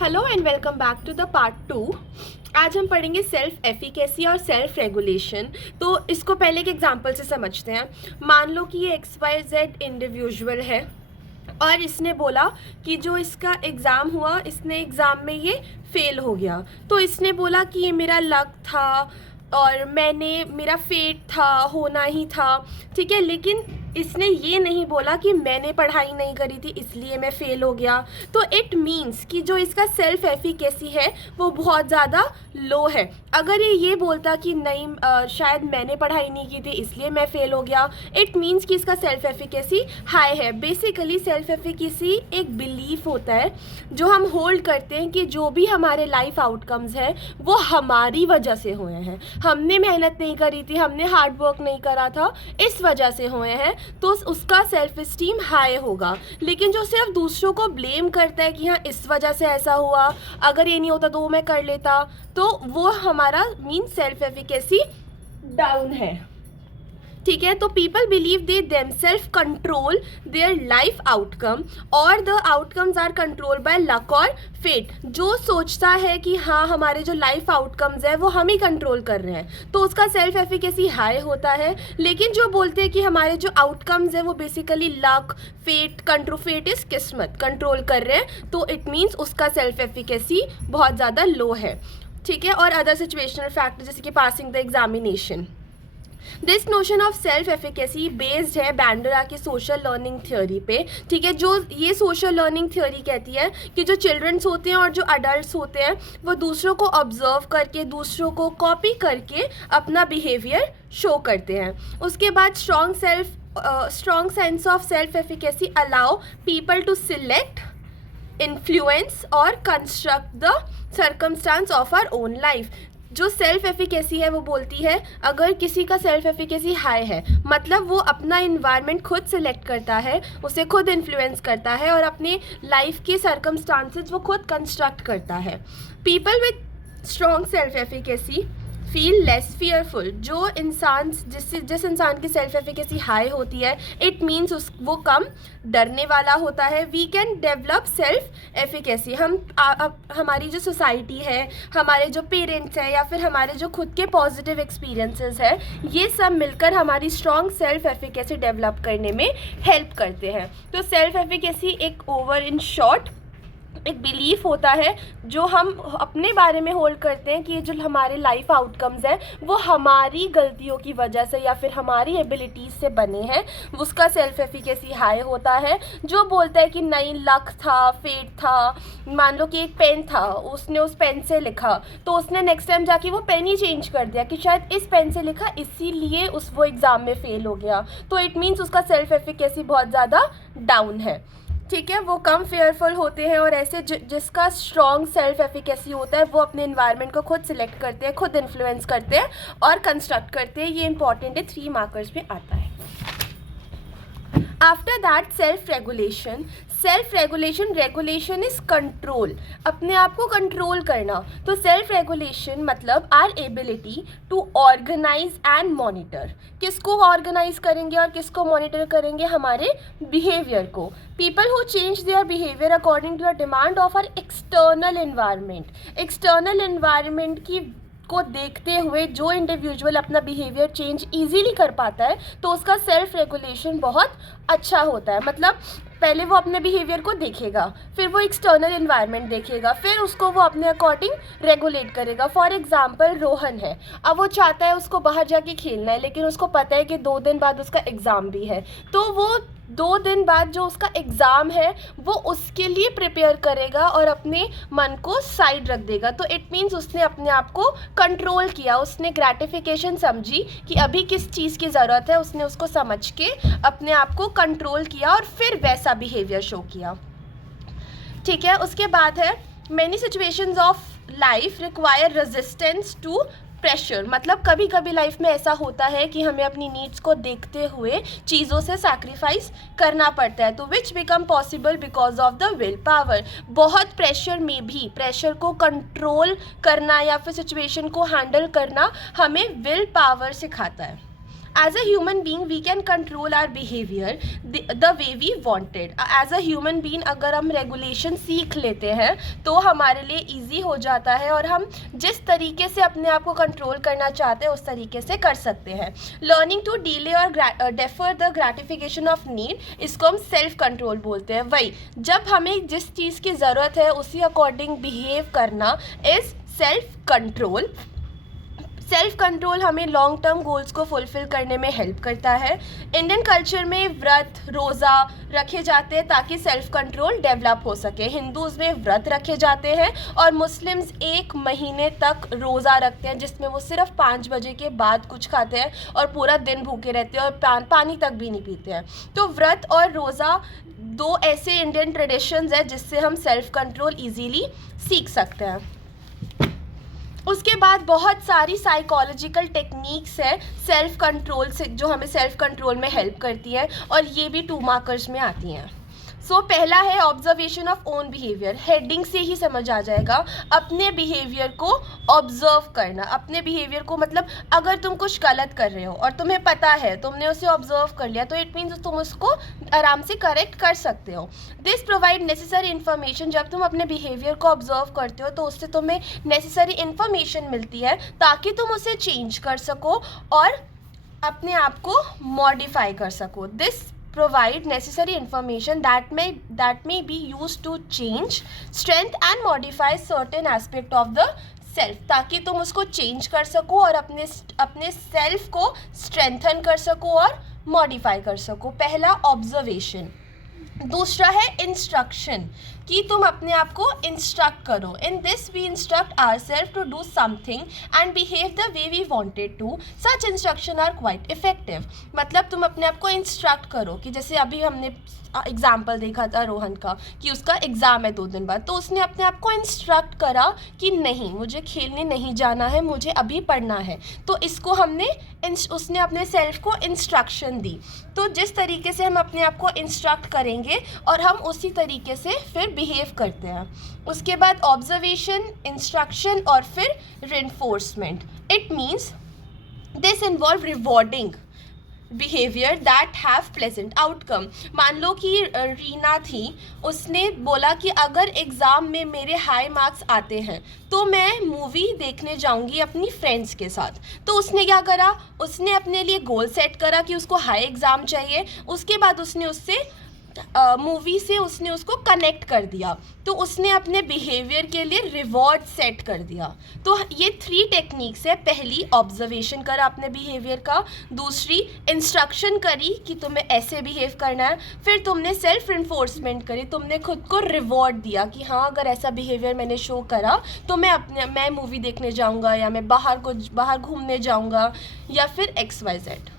Hello and welcome back to the part 2। आज हम पढ़ेंगे सेल्फ एफिकेसी और सेल्फ रेगुलेशन। तो इसको पहले एक एग्जांपल से समझते हैं। मान लो कि ये XYZ इंडिविजुअल है और इसने बोला कि जो इसका एग्ज़ाम हुआ, इसने एग्ज़ाम में ये फेल हो गया। तो इसने बोला कि ये मेरा लक था और मेरा फेट था, होना ही था, ठीक है। लेकिन इसने ये नहीं बोला कि मैंने पढ़ाई नहीं करी थी इसलिए मैं फ़ेल हो गया। तो इट मीन्स कि जो इसका सेल्फ एफिकेसी है वो बहुत ज़्यादा लो है। अगर ये बोलता कि नहीं शायद मैंने पढ़ाई नहीं की थी इसलिए मैं फ़ेल हो गया, इट मीन्स कि इसका सेल्फ एफिकेसी हाई है। बेसिकली सेल्फ एफिकेसी एक बिलीफ होता है जो हम होल्ड करते हैं कि जो भी हमारे लाइफ आउटकम्स हैं वो हमारी वजह से हुए हैं। हमने मेहनत नहीं करी थी, हमने हार्ड वर्क नहीं करा था, इस वजह से हुए हैं, तो उसका सेल्फ इस्टीम हाई होगा। लेकिन जो सिर्फ दूसरों को ब्लेम करता है कि हाँ इस वजह से ऐसा हुआ, अगर ये नहीं होता तो मैं कर लेता, तो वो हमारा मीन सेल्फ एफिकेसी डाउन है, ठीक है। तो people believe they themselves control their life outcome और the outcomes are control by luck और फेट। जो सोचता है कि हाँ हमारे जो लाइफ आउटकम्स है वो हम ही कंट्रोल कर रहे हैं तो उसका सेल्फ एफिकेसी हाई होता है। लेकिन जो बोलते हैं कि हमारे जो आउटकम्स है वो बेसिकली लक, फेट इज किस्मत कंट्रोल कर रहे हैं, तो इट मीन्स उसका सेल्फ एफिकेसी बहुत ज़्यादा लो है, ठीक है। और अदर सिचुएशनल फैक्टर जैसे कि passing the examination. This notion of self efficacy based है बैंडरा की सोशल लर्निंग थ्योरी पे, ठीक है। जो ये सोशल लर्निंग थ्योरी कहती है कि जो चिल्ड्रंस होते हैं और जो अडल्ट होते हैं वो दूसरों को ऑब्जर्व करके, दूसरों को कॉपी करके अपना बिहेवियर शो करते हैं। उसके बाद strong sense of self efficacy allow people to select, influence और construct the circumstance of our own life. जो सेल्फ एफिकेसी है वो बोलती है अगर किसी का सेल्फ एफिकेसी हाई है मतलब वो अपना इन्वायरमेंट खुद सिलेक्ट करता है, उसे खुद इन्फ्लुएंस करता है और अपने लाइफ के सर्कमस्टांसेस वो खुद कंस्ट्रक्ट करता है। People with strong self efficacy feel less fearful. जो इंसान जिस इंसान की सेल्फ एफिकेसी हाई होती है इट मीन्स वो कम डरने वाला होता है। We can develop self efficacy. हमारी जो सोसाइटी है, हमारे जो पेरेंट्स हैं या फिर हमारे जो खुद के पॉजिटिव एक्सपीरियंसेस हैं, ये सब मिलकर हमारी स्ट्रॉन्ग सेल्फ एफिकेसी डेवलप करने में हेल्प करते हैं। तो सेल्फ एफिकेसी एक ओवर इन शॉर्ट एक बिलीफ होता है जो हम अपने बारे में होल्ड करते हैं कि ये जो हमारे लाइफ आउटकम्स हैं वो हमारी गलतियों की वजह से या फिर हमारी एबिलिटीज़ से बने हैं, उसका सेल्फ एफिकेसी हाई होता है। जो बोलता है कि नहीं लक था, फेट था, मान लो कि एक पेन था, उसने उस पेन से लिखा तो उसने नेक्स्ट टाइम जाके वो पेन ही चेंज कर दिया कि शायद इस पेन से लिखा इसीलिए वो एग्ज़ाम में फ़ेल हो गया, तो इट मीन्स उसका सेल्फ एफिकेसी बहुत ज़्यादा डाउन है, ठीक है। वो कम फेयरफुल होते हैं और ऐसे जिसका स्ट्रॉन्ग सेल्फ एफिकेसी होता है वो अपने इन्वायरमेंट को खुद सिलेक्ट करते हैं, खुद इन्फ्लुएंस करते हैं और कंस्ट्रक्ट करते हैं। ये इंपॉर्टेंट है, 3 मार्कर्स में आता है। After that self regulation is control, अपने आप को कंट्रोल करना। तो सेल्फ रेगुलेशन मतलब our ability to organise and monitor. किसको ऑर्गेनाइज करेंगे और किसको मॉनिटर करेंगे? हमारे बिहेवियर को। People who change their behaviour according to the demand of our external environment की को देखते हुए जो इंडिविजुअल अपना बिहेवियर चेंज इजीली कर पाता है तो उसका सेल्फ रेगुलेशन बहुत अच्छा होता है। मतलब पहले वो अपने बिहेवियर को देखेगा, फिर वो एक्सटर्नल एनवायरनमेंट देखेगा, फिर उसको वो अपने अकॉर्डिंग रेगुलेट करेगा। फॉर एग्जांपल रोहन है, अब वो चाहता है उसको बाहर जाके खेलना है लेकिन उसको पता है कि 2 दिन बाद उसका एग्ज़ाम भी है, तो वो 2 दिन बाद जो उसका एग्ज़ाम है वो उसके लिए प्रिपेयर करेगा और अपने मन को साइड रख देगा। तो इट मीन्स उसने अपने आप को कंट्रोल किया, उसने ग्रेटिफिकेशन समझी कि अभी किस चीज़ की ज़रूरत है, उसने उसको समझ के अपने आप को कंट्रोल किया और फिर वैसा बिहेवियर शो किया, ठीक है। उसके बाद है many situations of life require resistance to pressure. मतलब कभी कभी लाइफ में ऐसा होता है कि हमें अपनी नीड्स को देखते हुए चीज़ों से सैक्रिफाइस करना पड़ता है, तो विच become possible because of the will power. बहुत प्रेशर में भी प्रेशर को कंट्रोल करना या फिर सिचुएशन को हैंडल करना हमें विल पावर सिखाता है। As a human being we can control our behavior the way we wanted. As a human being अगर हम रेगुलेशन सीख लेते हैं तो हमारे लिए ईजी हो जाता है और हम जिस तरीके से अपने आप को कंट्रोल करना चाहते हैं उस तरीके से कर सकते हैं. लर्निंग टू डिले और defer the gratification of need, इसको हम सेल्फ कंट्रोल बोलते हैं. वही जब हमें जिस चीज़ की ज़रूरत है उसी अकॉर्डिंग बिहेव करना is self control. Self control हमें लॉन्ग टर्म गोल्स को फुलफ़िल करने में हेल्प करता है. इंडियन कल्चर में व्रत रोज़ा रखे जाते हैं ताकि सेल्फ कंट्रोल डेवलप हो सके. हिंदूज़ में व्रत रखे जाते हैं और मुस्लिम्स 1 महीने तक रोज़ा रखते हैं जिसमें वो सिर्फ 5 बजे के बाद कुछ खाते हैं और पूरा दिन भूखे रहते हैं और पानी तक भी नहीं पीते हैं. तो व्रत और रोज़ा 2 ऐसे इंडियन ट्रेडिशंस हैं जिससे हम सेल्फ कंट्रोल ईजीली सीख सकते हैं. उसके बाद बहुत सारी साइकोलॉजिकल टेक्निक्स है सेल्फ कंट्रोल से जो हमें सेल्फ कंट्रोल में हेल्प करती है और ये भी 2 मार्कर्स में आती हैं. सो पहला है observation of own behaviour. Heading से ही समझ आ जाएगा. अपने बिहेवियर को ऑब्जर्व करना. अपने बिहेवियर को मतलब अगर तुम कुछ गलत कर रहे हो और तुम्हें पता है, तुमने उसे ऑब्जर्व कर लिया, तो इट मीन्स तुम उसको आराम से करेक्ट कर सकते हो. This provide necessary information. जब तुम अपने बिहेवियर को ऑब्जर्व करते हो तो उससे तुम्हें नेसेसरी इन्फॉर्मेशन मिलती है ताकि तुम उसे चेंज कर सको और अपने आप को मॉडिफाई कर सको. This provide necessary information that may be used to change, strength and modify certain aspect of the self, ताकि तुम उसको चेंज कर सको और अपने सेल्फ को स्ट्रेंथन कर सको और मॉडिफाई कर सको. पहला ऑब्जर्वेशन. दूसरा है इंस्ट्रक्शन कि तुम अपने आप को इंस्ट्रक्ट करो. In this we instruct our self to do something and behave the way we wanted to. Such instruction are quite effective. मतलब तुम अपने आप को इंस्ट्रक्ट करो कि जैसे अभी हमने एग्जाम्पल देखा था रोहन का कि उसका एग्ज़ाम है 2 दिन बाद, तो उसने अपने आप को इंस्ट्रक्ट करा कि नहीं मुझे खेलने नहीं जाना है, मुझे अभी पढ़ना है. तो इसको उसने अपने सेल्फ को इंस्ट्रक्शन दी. तो जिस तरीके से हम अपने आप को इंस्ट्रक्ट करेंगे और हम उसी तरीके से फिर बिहेव करते हैं. उसके बाद ऑब्जर्वेशन, इंस्ट्रक्शन और फिर reinforcement. It means this involve rewarding behaviour that have pleasant outcome. मान लो कि रीना थी, उसने बोला कि अगर एग्ज़ाम में मेरे हाई मार्क्स आते हैं तो मैं मूवी देखने जाऊंगी अपनी फ्रेंड्स के साथ. तो उसने क्या करा, उसने अपने लिए गोल सेट करा कि उसको हाई एग्ज़ाम चाहिए. उसके बाद उसने उससे मूवी से उसने उसको कनेक्ट कर दिया. तो उसने अपने बिहेवियर के लिए रिवॉर्ड सेट कर दिया. तो ये 3 टेक्निक्स है. पहली ऑब्जर्वेशन करा अपने बिहेवियर का, दूसरी इंस्ट्रक्शन करी कि तुम्हें ऐसे बिहेव करना है, फिर तुमने सेल्फ इन्फोर्समेंट करी, तुमने खुद को रिवॉर्ड दिया कि हाँ अगर ऐसा बिहेवियर मैंने शो करा तो मैं मूवी देखने जाऊँगा या मैं बाहर घूमने जाऊँगा या फिर XYZ.